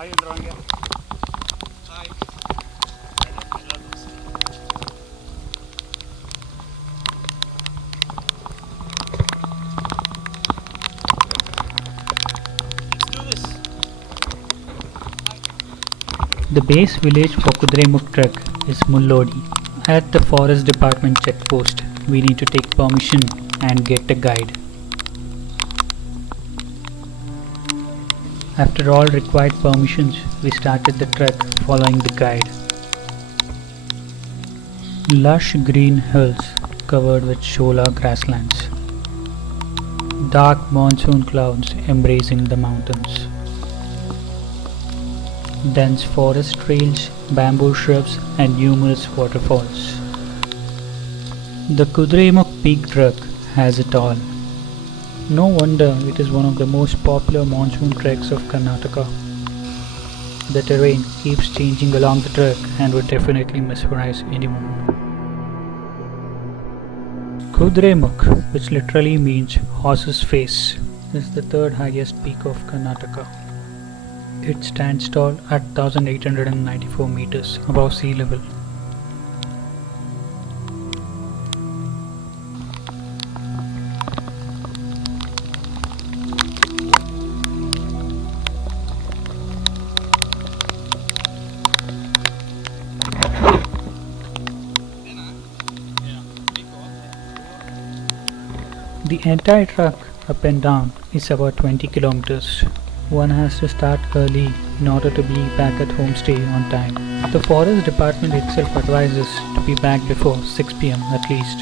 The base village for Kudremukha trek is Mullodi. At the Forest Department checkpost, we need to take permission and get a guide. After all required permissions, we started the trek following the guide. Lush green hills covered with shola grasslands. Dark monsoon clouds embracing the mountains. Dense forest trails, bamboo shrubs and numerous waterfalls. The Kudremukha Peak trek has it all. No wonder it is one of the most popular monsoon treks of Karnataka. The terrain keeps changing along the trek and would definitely mesmerize anyone. Kudremukha, which literally means horse's face, is the third highest peak of Karnataka. It stands tall at 1894 meters above sea level. The entire trek up and down is about 20 kilometers. One has to start early in order to be back at homestay on time. The Forest Department itself advises to be back before 6 p.m. at least.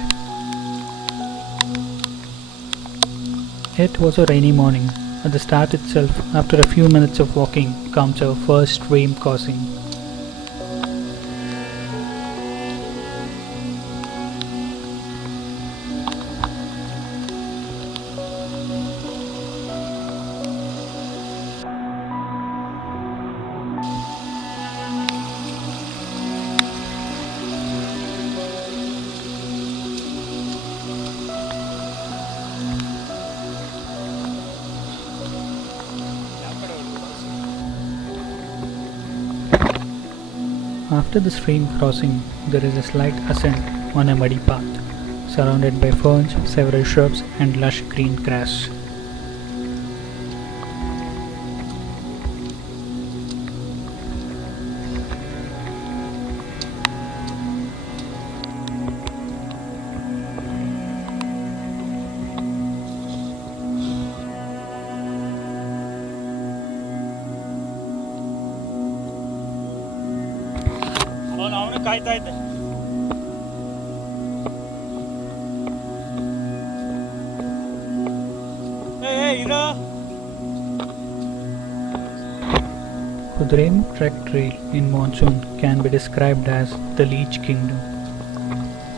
It was a rainy morning. At the start itself, after a few minutes of walking, comes our first stream crossing. After the stream crossing, there is a slight ascent on a muddy path, surrounded by ferns, several shrubs and lush green grass. ಕಾಯ್ತಾ ಇದ್ದೆ. Kudremukha Trek Trail in monsoon can be described as the LEECH kingdom.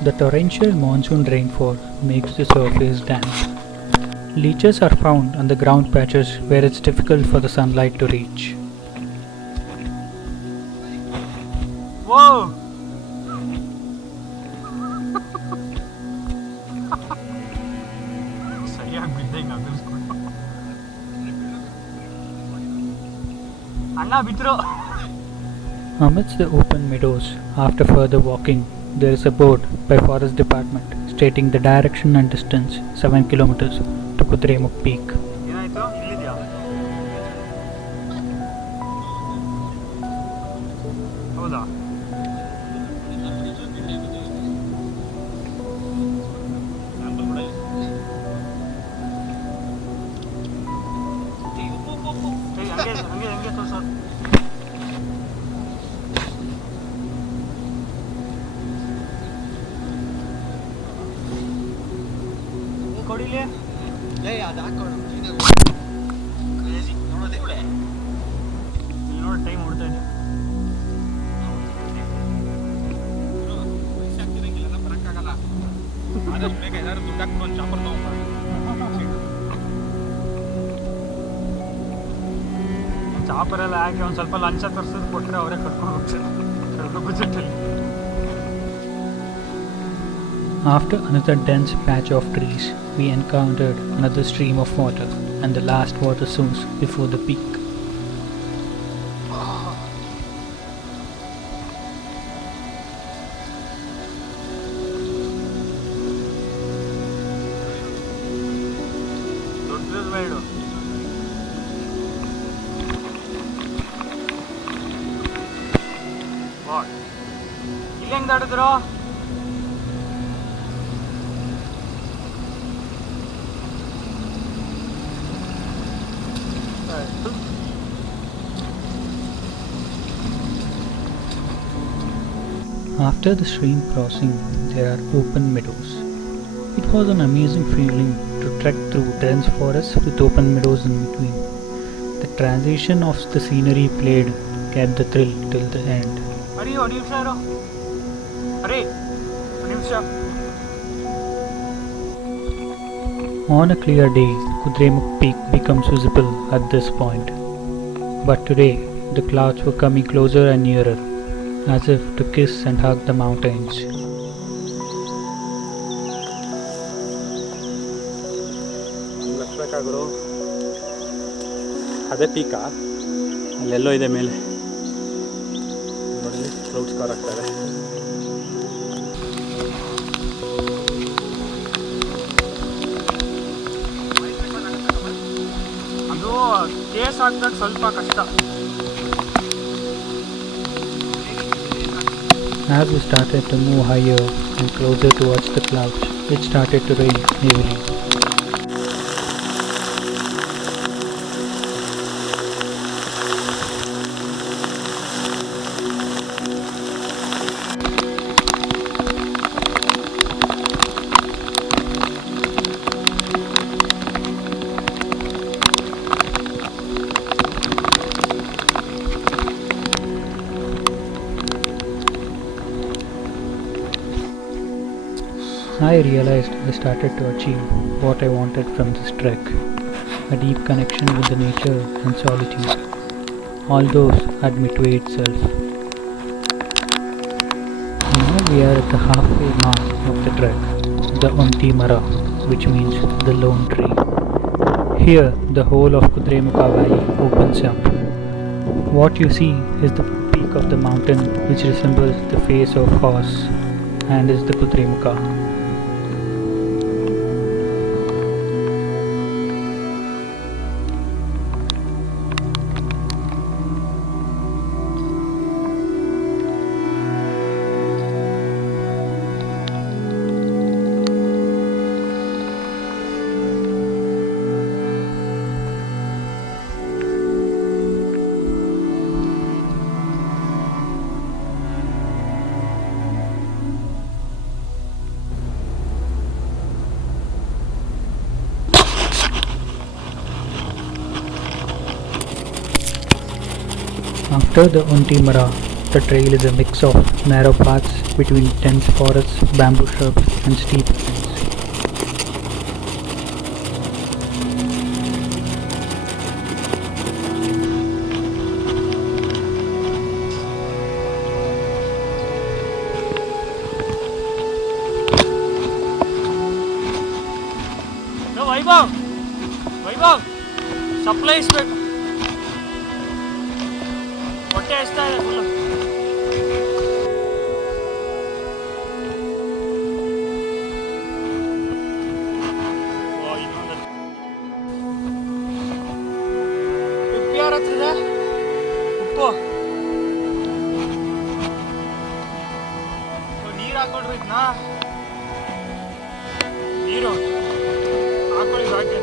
The torrential monsoon rainfall makes the surface damp. Leeches are found on the ground patches where it's difficult for the sunlight to reach. Whoa! Amidst the open meadows, after further walking, there is a board by Forest Department stating the direction and distance 7 kilometers to Kudremukha Peak. ಚಾಪರೆಲ್ಲ ಹಾಕಿ ಒಂದು ಸ್ವಲ್ಪ ಲಂಚ ತರಿಸಿದ್ರು ಕೊಟ್ಟರೆ ಅವರೇ ಕಟ್ಕೊಂಡು ಹೋಗ್ತಾರೆ ಬಜೆಟಲ್ಲಿ. After another dense patch of trees, we encountered another stream of water and the last water source before the peak. Side. ಇಲ್ಲಿ ಹೆಂಗ್ ದಾಟಿದ್ರು? After the stream crossing, there are open meadows. It was an amazing feeling to trek through dense forests with open meadows in between. The transition of the scenery played kept the thrill till the end. Hurry, one ನಿಮಿಷ ಇರು. Hurry, one ನಿಮಿಷ. On a clear day, Kudremukha Peak becomes visible at this point. But today, the clouds were coming closer and nearer, as if to kiss and hug the mountains. ಲಕ್ಷಕ್ಕಾಗರು ಅದೇ ಪೀಕಾ ಅಲ್ಲೆಲ್ಲೋ ಇದೆ ಮೇಲೆ ನೋಡಿ clouds cover ಆಗ್ತದೆ. ಅದು case ಹಾಕ್ದಾಗ ಸ್ವಲ್ಪ ಕಷ್ಟ. As we started to move higher and closer towards the clouds, it started to rain heavily. I realized I started to achieve what I wanted from this trek, a deep connection with the nature and solitude, all those at midway itself. Now we are at the halfway mark of the trek, the Onti Mara, which means the lone tree. Here the whole of Kudremukha Valley opens up. What you see is the peak of the mountain, which resembles the face of a horse and is the Kudremukha. After the Onti Mara, the trail is a mix of narrow paths between dense forests, bamboo shrubs and steep hills. No, Vaibhav, supply is ಬೇಕು. ಹೊಟ್ಟೆ ಹಸ್ತಾ ಇದೆ full. ಉಪ್ಪು ಯಾರ ಹತ್ರ ಇದೆ? ಉಪ್ಪು ನೀರು ಹಾಕೊಳ್ರಿ ಇದನ್ನ. ನೀರು ಹಾಕೊಳ್ಳಿ ಭಾಗ್ಯ.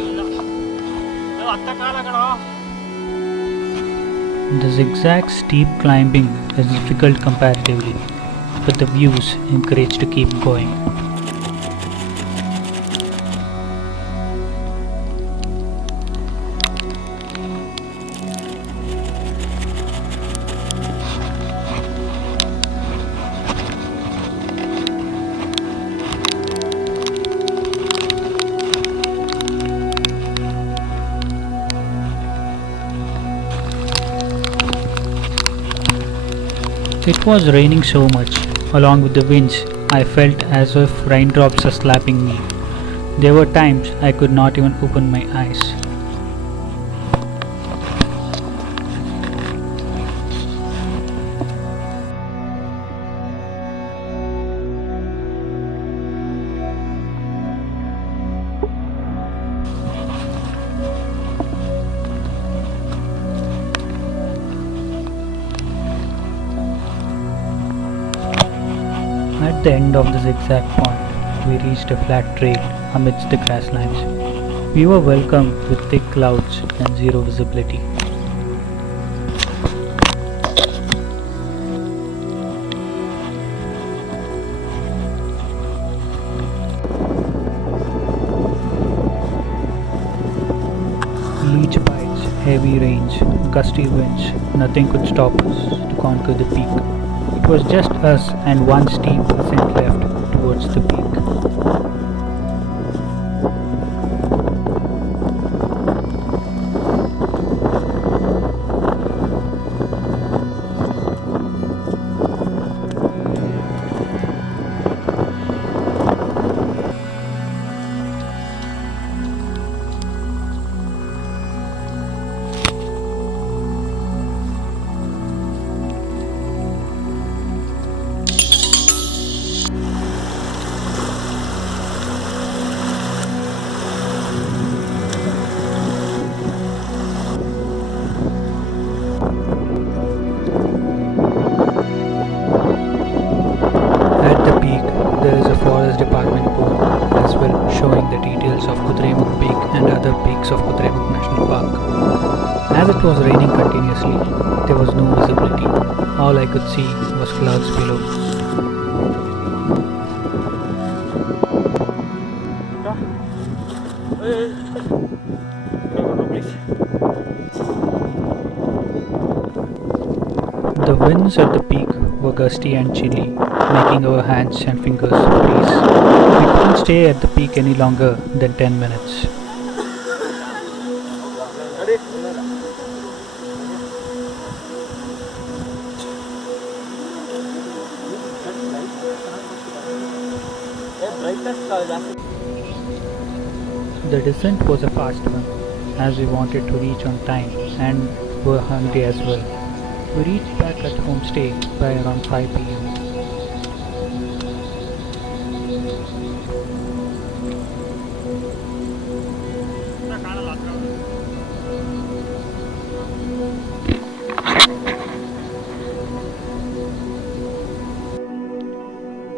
ಇಲ್ಲ ಹತ್ತ ಕಾಲ ಕಣೋ. The zigzag steep climbing is difficult comparatively, but the views encourage to keep going. It was raining so much. Along with the winds, I felt as if raindrops are slapping me. There were times I could not even open my eyes. the end of the zigzag point, we reached a flat trail amidst the grasslands. We were welcomed with thick clouds and zero visibility. Leech bites, heavy rains, gusty winds, nothing could stop us to conquer the peak. It was just us and one steep ascent left towards the peak. At the peak, there is a Forest Department board as well showing the details of Kudremukha Peak and other peaks of Kudremukha National Park. As it was raining continuously, there was no visibility. All I could see was clouds below. The winds at the peak were gusty and chilly, making our hands and fingers freeze. We couldn't stay at the peak any longer than 10 minutes. The descent was a fast one, as we wanted to reach on time and were hungry as well. We reached back at Homestay by around 5 p.m.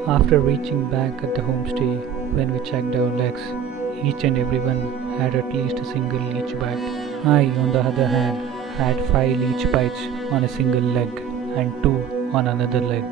After reaching back at the homestay, when we checked our legs, each and everyone had at least a single leech bite. I, on the other hand, had 5 leech bites on a single leg and 2 on another leg.